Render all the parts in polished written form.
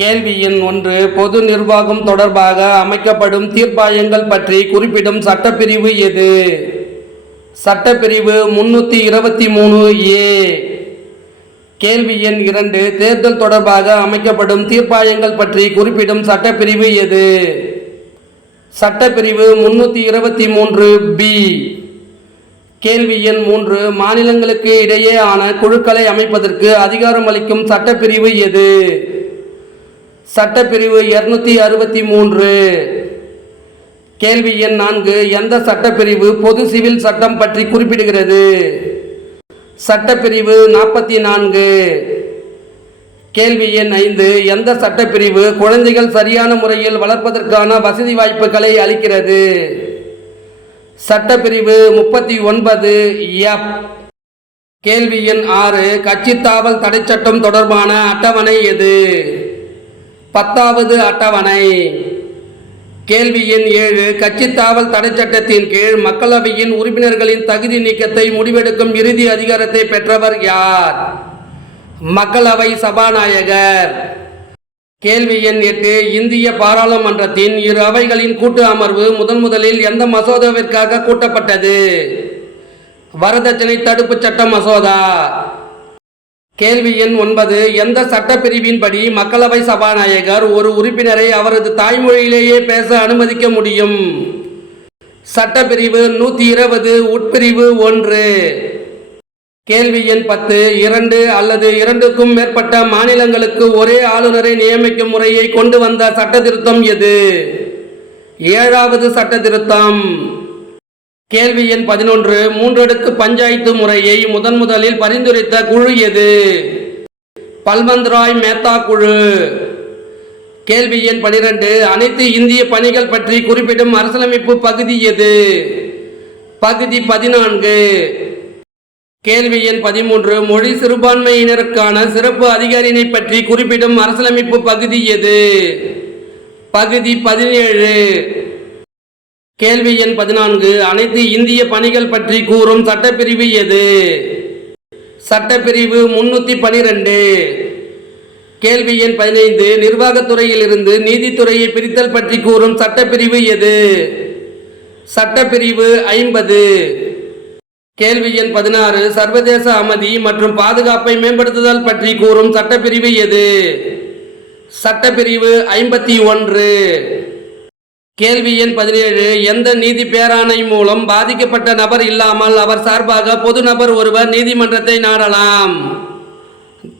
கேள்வி எண் 1. பொது நிர்வாகம் தொடர்பாக அமைக்கப்படும் தீர்ப்பாயங்கள் பற்றி குறிப்பிடும் சட்டப்பிரிவு எது? சட்டப்பிரிவு 323A. கேள்வி எண் 2. தேர்தல் தொடர்பாக அமைக்கப்படும் தீர்ப்பாயங்கள் பற்றி குறிப்பிடும் சட்டப்பிரிவு எது? சட்டப்பிரிவு 323B. கேள்வி எண் 3. மாநிலங்களுக்கு இடையேயான குழுக்களை அமைப்பதற்கு அதிகாரம் அளிக்கும் சட்டப்பிரிவு எது? சட்டப்பிரிவு 263. கேள்வி எண் 4. எந்த சட்டப்பிரிவு பொது சிவில் சட்டம் பற்றி குறிப்பிடுகிறது? சட்டப்பிரிவு 44. கேள்வி எண் 5. எந்த சட்டப்பிரிவு குழந்தைகள் சரியான முறையில் வளர்ப்பதற்கான வசதி வாய்ப்புகளை அளிக்கிறது? சட்டப்பிரிவு 39F. கேள்வி எண் 6. கட்சித்தாவல் தடை சட்டம் தொடர்பான அட்டவணை எது? 10வது அட்டவணை. கேள்வி எண் 7. கட்சித்தாவல் தடை சட்டத்தின் கீழ் மக்களவையின் உறுப்பினர்களின் தகுதி நீக்கத்தை முடிவெடுக்கும் இறுதி அதிகாரத்தை பெற்றவர் யார்? மக்களவை சபாநாயகர். கேள்வி எண் 8. இந்திய பாராளுமன்றத்தின் இரு அவைகளின் கூட்டு அமர்வு முதலில் எந்த மசோதாவிற்காக கூட்டப்பட்டது? வரதட்சணை தடுப்பு சட்ட மசோதா. கேள்வி எண் 9. எந்த சட்டப்பிரிவின்படி மக்களவை சபாநாயகர் ஒரு உறுப்பினரை அவரது தாய்மொழியிலேயே பேச அனுமதிக்க முடியும்? சட்டப்பிரிவு 120 உட்பிரிவு 1. கேள்வி எண் 10. 2 அல்லது 2க்கும் மேற்பட்ட மாநிலங்களுக்கு ஒரே ஆளுநரை நியமிக்கும் முறையை கொண்டு வந்த சட்ட திருத்தம் எது? 7வது சட்ட திருத்தம். கேள்வி எண் 11. 3 அடுக்கு பஞ்சாயத்து முறையை முதலில் பரிந்துரைத்த குழு எது? பல்வந்த் ராய் மேத்தா குழு. கேள்வி எண் 12. அனைத்து இந்திய பணிகள் பற்றி குறிப்பிடும் அரசியலமைப்பு பகுதி எது? பகுதி 14. கேள்வி எண் 13. மொழி சிறுபான்மையினருக்கான சிறப்பு அதிகாரியினை பற்றி குறிப்பிடும் அரசியலமைப்பு பகுதி எது? பகுதி 17. கேள்வி எண் 14. அனைத்து இந்திய பணிகள் பற்றி கூறும் சட்டப்பிரிவு எது? சட்டப்பிரிவு 312. கேள்வி எண் 15. நிர்வாகத்துறையில் இருந்து நீதித்துறையை பிரித்தல் பற்றி கூறும் சட்டப்பிரிவு எது? சட்டப்பிரிவு 50. கேள்வி எண் 16. சர்வதேச அமைதி மற்றும் பாதுகாப்பை மேம்படுத்துதல் பற்றி கூறும் சட்டப்பிரிவு எது? சட்டப்பிரிவு 51. கேள்வி எண் 17. எந்த நீதி பேராணை மூலம் பாதிக்கப்பட்ட நபர் இல்லாமல் அவர் சார்பாக பொது நபர் ஒருவர் நீதிமன்றத்தை நாடலாம்?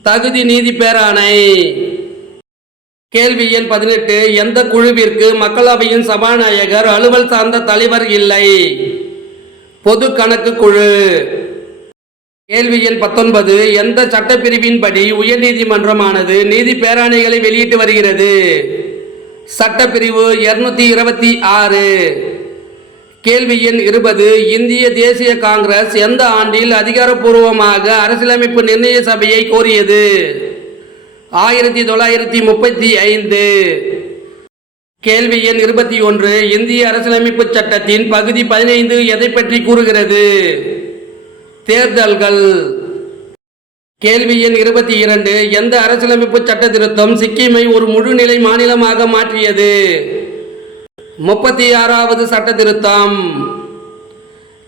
தகுதி நீதி பேராணை. கேள்வி எண் 18. எந்த குழுவிற்கு மக்களவையின் சபாநாயகர் அலுவல் சார்ந்த தலைவர் இல்லை? பொது கணக்கு குழு. கேள்வி எண் 19. எந்த சட்டப்பிரிவின்படி உயர்நீதிமன்றமானது நீதி பேராணைகளை வெளியிட்டு வருகிறது? சட்டப்பிரிவு 226. கேள்வி எண் 20. இந்திய தேசிய காங்கிரஸ் எந்த ஆண்டில் அதிகாரப்பூர்வமாக அரசியலமைப்பு நிர்ணய சபையை கோரியது? 1935. கேள்வி எண் 21. இந்திய அரசியலமைப்பு சட்டத்தின் பகுதி 15 எதை பற்றி கூறுகிறது? தேர்தல்கள். கேள்வி எண் 22. எந்த அரசியலமைப்பு சட்ட திருத்தம் சிக்கிமை ஒரு முழுநிலை மாநிலமாக மாற்றியது? 36வது சட்ட திருத்தம்.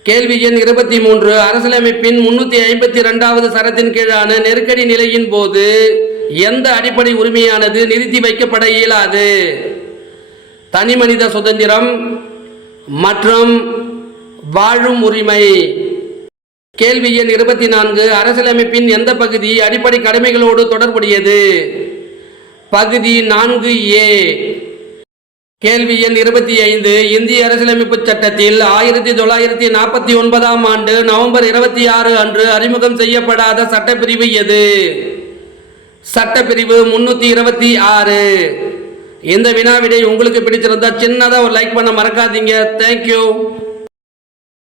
கேள்வி எண் 23. அரசியலமைப்பின் 352வது சரத்தின் கீழான நெருக்கடி நிலையின் போது எந்த அடிப்படை உரிமையானது நிறுத்தி வைக்கப்பட இயலாது? தனிமனித சுதந்திரம் மற்றும் வாழும் உரிமை. கேள்வி எண் 24. அரசியலமைப்பின் எந்த பகுதி அடிப்படை கடமைகளோடு தொடர்புடையது? பகுதி 4A. கேள்வி எண் 25. இந்திய அரசியலமைப்பு சட்டத்தில் 1949ஆம் ஆண்டு நவம்பர் 26 அன்று அறிமுகம் செய்யப்படாத சட்டப்பிரிவு எது? சட்டப்பிரிவு 326. இந்த வினாவிடை உங்களுக்கு பிடிச்சிருந்தா சின்னதாக ஒரு லைக் பண்ண மறக்காதீங்க. தேங்க்யூ.